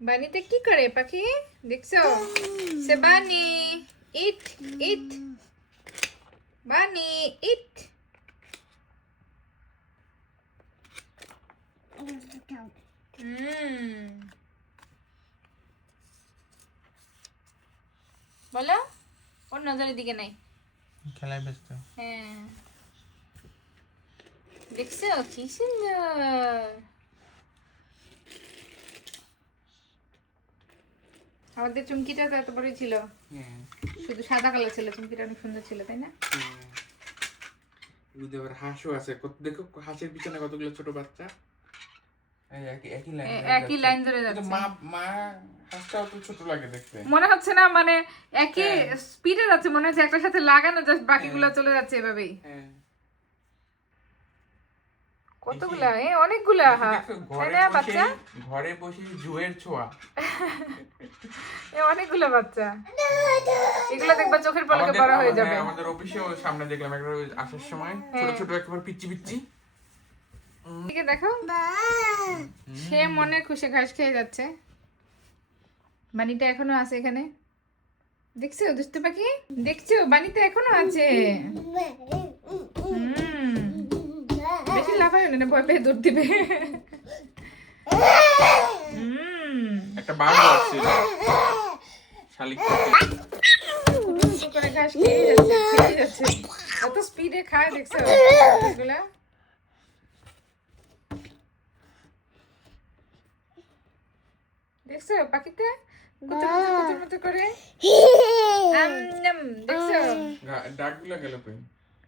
বানিতে কি করে পাখি দেখছো? সে বানি ইট ইট বানি ইট। বলো, ওর নজরের দিকে নাই, খেলায় ব্যস্ত। হ্যাঁ দেখছো কি সুন্দর। আমাদের চুমকিটা তো এত বড়ই ছিল, শুধু সাদা কালো ছিল, চুমকিটা অনেক সুন্দর ছিল তাই না? আবার হাঁসও আছে, দেখো হাঁসের পিছনে কতগুলো ছোট বাচ্চা একই লাইন ধরে যাচ্ছে। মা মা হাঁসটাও তো ছোট লাগে দেখতে, মনে হচ্ছে না মানে একই স্পিডে যাচ্ছে, মনে হচ্ছে একটার সাথে লাগানো, জাস্ট বাকিগুলো চলে যাচ্ছে এভাবেই। কতগুলা অনেকগুলা তাই না বাচ্চা? ঘরে বসে জুয়ের ছোঁয়া অনেকগুলো বাচ্চা, এগুলো দেখবা চোখের পলকে বড় হয়ে যাবে। আমাদের অফিসেও সামনে দেখলাম একটা আসার সময় ছোট ছোট একেবারে পিচ্চি পিচ্চি। ঠিক দেখো, সে মনে খুশি ঘাস খেয়ে যাচ্ছে। বানিটা এখনো আছে এখানে, দেখছো দুষ্টু পাখি, দেখছো বানিটা এখনো আছে। বেশি লাফায় না, ভয় পেয়ে দৌড় দিবে। একটা বাঘ আছে শালিক করে ঘাস খেয়ে যাচ্ছে, কত স্পিডে খায় দেখছো এগুলা। দেখছো পাখিটা কুতুর মতো করে দেখছো ডাকগুলো গেল কই?